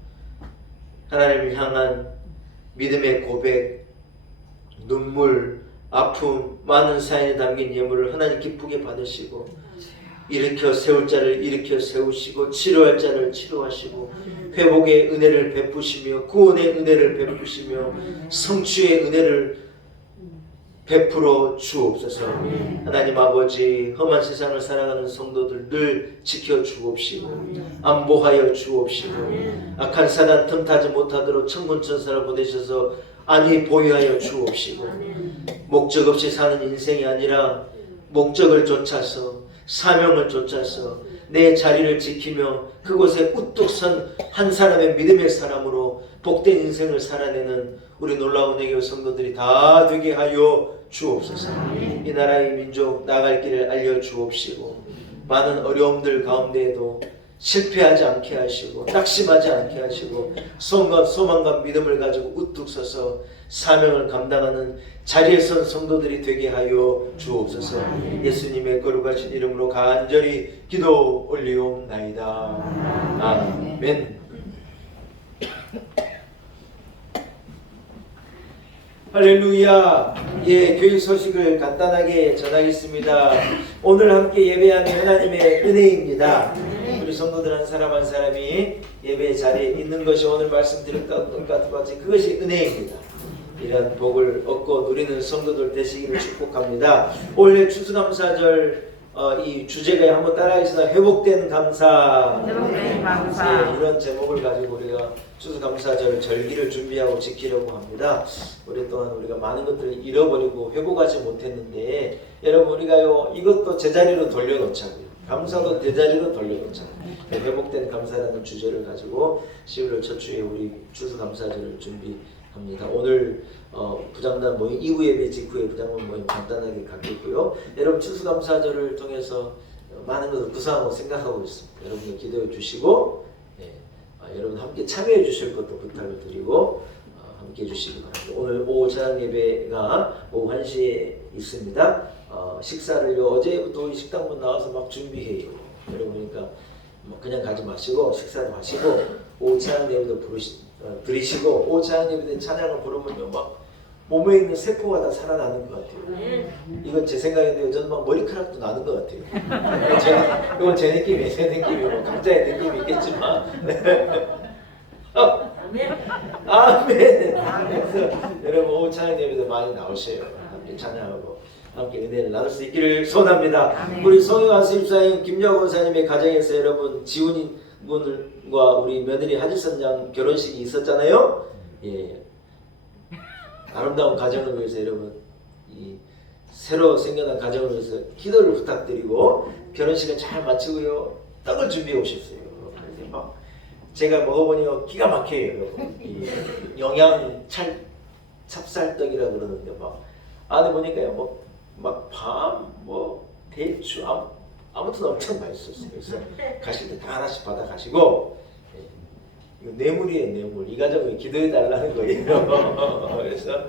하나님을 향한 믿음의 고백 눈물, 아픔, 많은 사연에 담긴 예물을 하나님 기쁘게 받으시고 일으켜 세울 자를 일으켜 세우시고 치료할 자를 치료하시고 회복의 은혜를 베푸시며 구원의 은혜를 베푸시며 성취의 은혜를 베풀어 주옵소서. 하나님 아버지 험한 세상을 살아가는 성도들 늘 지켜 주옵시고 안보하여 주옵시고 악한 사단 틈타지 못하도록 천군천사를 보내셔서 안위 보유하여 주옵시고 목적 없이 사는 인생이 아니라 목적을 쫓아서 사명을 쫓아서 내 자리를 지키며 그곳에 우뚝 선 한 사람의 믿음의 사람으로 복된 인생을 살아내는 우리 놀라운 애교 성도들이 다 되게 하여 주옵소서. 이 나라의 민족 나갈 길을 알려 주옵시고 많은 어려움들 가운데에도 실패하지 않게 하시고 낙심하지 않게 하시고 소망과 믿음을 가지고 우뚝 서서 사명을 감당하는 자리에 선 성도들이 되게 하여 주옵소서. 예수님의 거룩하신 이름으로 간절히 기도 올리옵나이다. 아멘. 할렐루야. 예, 교육 소식을 간단하게 전하겠습니다. 오늘 함께 예배하는 하나님의 은혜입니다. 우리 성도들 한 사람 한 사람이 예배 자리에 있는 것이 오늘 말씀드린 것과 같이 그것이 은혜입니다. 이런 복을 얻고 누리는 성도들 되시기를 축복합니다. 올해 추수감사절 이 주제가 한번 따라하겠습니다. 회복된 감사. 회복된 감사. 네, 이런 제목을 가지고 우리가 추수감사절 절기를 준비하고 지키려고 합니다. 오랫동안 우리가 많은 것들을 잃어버리고 회복하지 못했는데 여러분 우리가요 이것도 제자리로 돌려놓자고요. 감사도 제자리로 돌려놓자고요. 회복된 감사라는 주제를 가지고 11월 첫 주에 우리 추수감사절을 준비합니다. 오늘 부장단 모임 이후 예배 직후에 부장단 모임 간단하게 갖겠고요. 여러분 추수감사절을 통해서 많은 것을 구상하고 생각하고 있습니다. 여러분들 기도해 주시고 여러분 함께 참여해 주실 것도 부탁을 드리고 함께 해 주시기 바랍니다. 오늘 오후 저녁 예배가 오후 1시에 있습니다. 식사를 어제부터 우리 식당문 나와서 막 준비해요. 여러분 그러니까 그냥 가지 마시고 식사를 하시고 오후 찬양 예배도 드리시고 오후 찬양 예배 때 찬양을 부르면요 막 몸에 있는 세포가 다 살아나는 것 같아요. 이건 제 생각인데요. 저는 막 머리카락도 나는 것 같아요. 이건 제 느낌이에요. 제 느낌이고 각자의 느낌이 있겠지만 아멘. 그래서 여러분 오후 찬양 예배도 많이 나오세요. 함께 찬양하고 함께 은혜를 나눌 수 있기를 소원합니다. 아멘. 우리 송영환 수집사님, 김여원 권사님의 가정에서 여러분 지훈이 분과 우리 며느리 하지선장 결혼식이 있었잖아요. 예, 아름다운 가정을 위해서 여러분 이 새로 생겨난 가정을 위해서 기도를 부탁드리고 결혼식을 잘 마치고요 떡을 준비해 오셨어요. 그래서 막 제가 먹어보니 기가 막혀요. 여러분. 이 영양 찹쌀떡이라 그러는데 막 안에 보니까요 뭐 대추 아무튼 엄청 맛있었어요. 그래서 가실 때 다 하나씩 받아 가시고 이거 뇌물이에요, 뇌물. 이 가정을 기도해 달라는 거예요. 그래서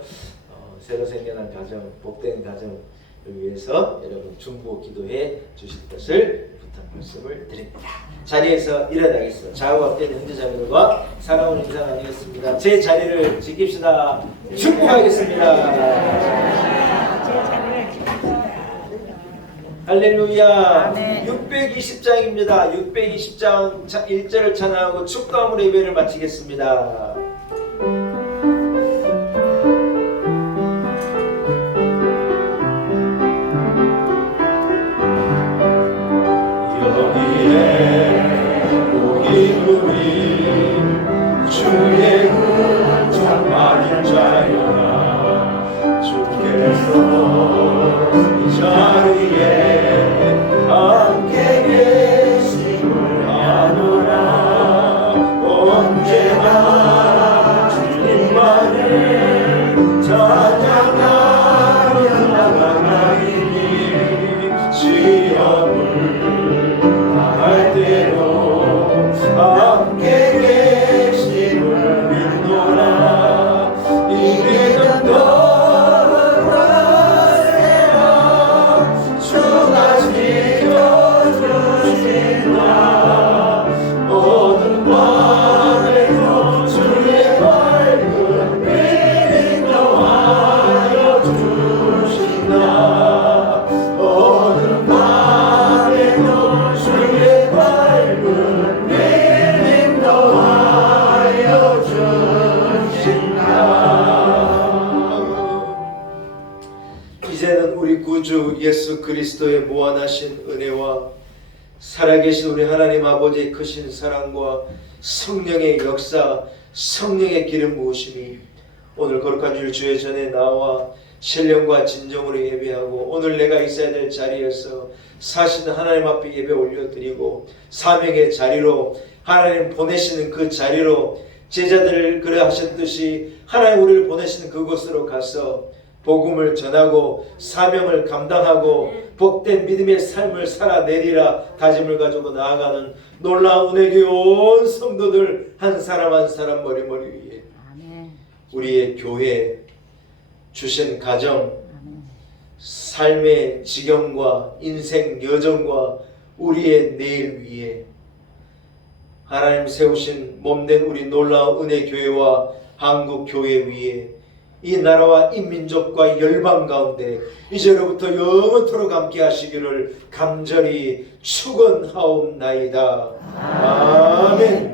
새로 생겨난 가정, 복된 가정을 위해서 여러분 중보 기도해 주실 것을 부탁 말씀을 드립니다. 자리에서 일어나겠습니다. 좌우합된 형제자매들과 사랑하는 인사 나누겠습니다. 제 자리를 지킵시다. 축복하겠습니다. 할렐루야. 아멘. 620장입니다. 620장 1절을 찬양하고 축도함으로 예배를 마치겠습니다. 주의 은총 많은 자여라 주께서 이 자리에 함께 계심을 아노라 언제나 주님만을 찬양하며 나가나이니 시험을 당할 때로 함께 계심을 믿노라 이게 정도라 주가 지켜주신다 모든 밤에도 주의 밝은 빛 인도하여 주신다 모든 밤에도 주의 밝은 빛 인도하여 주신다. 이제는 우리 구주 예수 그리스도의 무한하신 은혜와 살아계신 우리 하나님 아버지의 크신 사랑과 성령의 역사, 성령의 기름 부으심이 오늘 거룩한 주일 주의 전에 나와 신령과 진정으로 예배하고 오늘 내가 있어야 될 자리에서 사시는 하나님 앞에 예배 올려드리고 사명의 자리로 하나님 보내시는 그 자리로 제자들을 그러하셨듯이 하나님 우리를 보내시는 그곳으로 가서 복음을 전하고 사명을 감당하고 복된 믿음의 삶을 살아내리라 다짐을 가지고 나아가는 놀라운 은혜교회 온 성도들 한 사람 한 사람 머리머리 위에 아멘. 우리의 교회 주신 가정 아멘. 삶의 지경과 인생 여정과 우리의 내일 위에 하나님 세우신 몸된 우리 놀라운 은혜 교회와 한국 교회 위에 이 나라와 이 민족과 열방 가운데 이제로부터 영원토록 함께 하시기를 간절히 축원하옵나이다. 아멘.